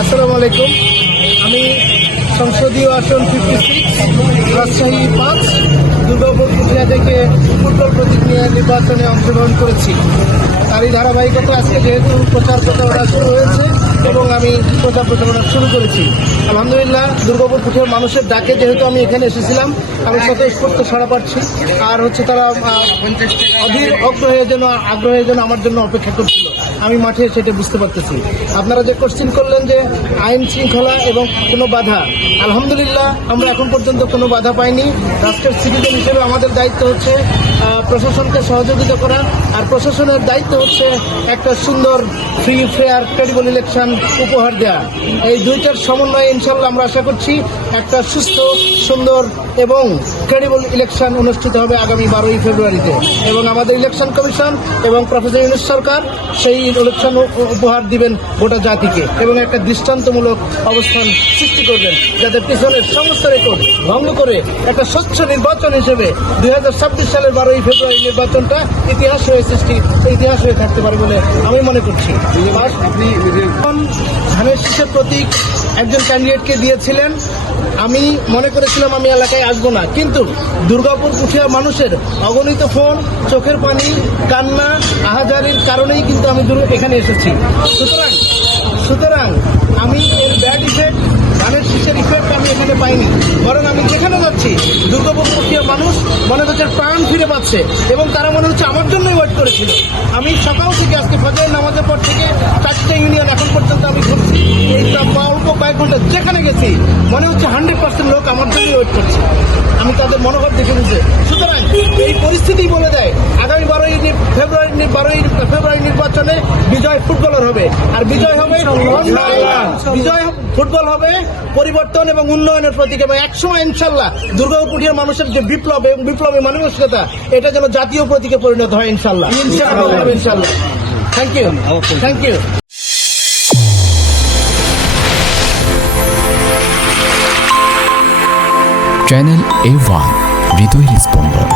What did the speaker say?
আসসালামু আলাইকুম। আমি সংসদীয় আসন 56 রাজশাহী 5 দুর্গাপুর কুষ্টিয়া থেকে ফুটবল প্রতীক নিয়ে নির্বাচনে অংশগ্রহণ করেছি। তারই ধারাবাহিকতা আজকে যেহেতু প্রচার প্রচারণা শুরু হয়েছে এবং আমি প্রচার প্রচারণা শুরু করেছি। আলহামদুলিল্লাহ, দুর্গাপুর কুষ্টিয়ার মানুষের ডাকে যেহেতু আমি এখানে এসেছিলাম, আমি স্বতঃস্ফূর্ত সাড়া পাচ্ছি। আর তারা অধীর আগ্রহে যেন আমার জন্য অপেক্ষা করছিল। আমি মাঠে সেটা বুঝতে পারতেছি। আপনারা যে কোশ্চিন করলেন যে আইন শৃঙ্খলা এবং কোনো বাধা, আলহামদুলিল্লাহ আমরা এখন পর্যন্ত কোনো বাধা পাইনি। রাষ্ট্রের সিটিজেন হিসেবে আমাদের দায়িত্ব হচ্ছে প্রশাসনকে সহযোগিতা করা, আর প্রশাসনের দায়িত্ব হচ্ছে একটা সুন্দর ফ্রি ফেয়ার ক্রেডিবল ইলেকশন উপহার দেওয়া। এই দুইটার সমন্বয়ে ইনশাল্লাহ আমরা আশা করছি একটা সুস্থ, সুন্দর এবং ক্রেডিবল ইলেকশন অনুষ্ঠিত হবে আগামী 12ই ফেব্রুয়ারিতে। এবং আমাদের ইলেকশন কমিশন এবং প্রফেসর ইউনূস সরকার সেই ইলেকশন উপহার দিবেন গোটা জাতিকে এবং একটা দৃষ্টান্তমূলক অবস্থান সৃষ্টি করবেন, যাতে পিছনের সমস্ত রেকর্ড ভঙ্গ করে একটা স্বচ্ছ নির্বাচন হিসেবে 2026 সালের 12ই ফেব্রুয়ারি নির্বাচনটা ইতিহাস হয়ে থাকতে পারে বলে আমি মনে করছি। ধানের শীষের প্রতীক একজন ক্যান্ডিডেটকে দিয়েছিলেন। আমি মনে করেছিলাম আমি এলাকায় আসবো না, কিন্তু দুর্গাপুর কুষ্টিয়া মানুষের অগণিত ফোন, চোখের পানি, কান্না, আহাজারির কারণেই কিন্তু আমি এখানে এসেছি। সুতরাং আমি এর ব্যাড ইফেক্ট, ধানের শীষের ইফেক্ট আমি এখানে পাইনি। বরং আমি যেখানে যাচ্ছি দুর্গাপুর কুষ্টিয়ার মানুষ মনে হচ্ছে প্রাণ ফিরে পাচ্ছে এবং তারা মনে হচ্ছে আমার জন্যই ওয়েট করেছিল। আমি সকাল থেকে আজকে ফজরের নামাজের পর থেকে 4টে ইউনিয়ন এখন পর্যন্ত আমি ঘুরছি। এই অল্প কয়েক ঘন্টা যেখানে গেছি মনে হচ্ছে 100% লোক আমার জন্যই ওয়েট করছে। আমি তাদের মনোভাব দেখে বুঝে। সুতরাং এই পরিস্থিতি বলে দেয় আগামী 12ই ফেব্রুয়ারি নির্বাচনে বিজয় ফুটবলার হবে, আর বিজয় ফুটবল হবে পরিবর্তন এবং উন্নয়নের প্রতীক। এবং একসময় ইনশাল্লাহ দুর্গাপুর কুষ্টিয়ার মানুষের যে বিপ্লব এবং বিপ্লবী মানসিকতা, এটা যেন জাতীয় প্রতীকে পরিণত হয় ইনশাল্লাহ। Thank you. চ্যানেল A1 হৃদয়ের স্পন্দন।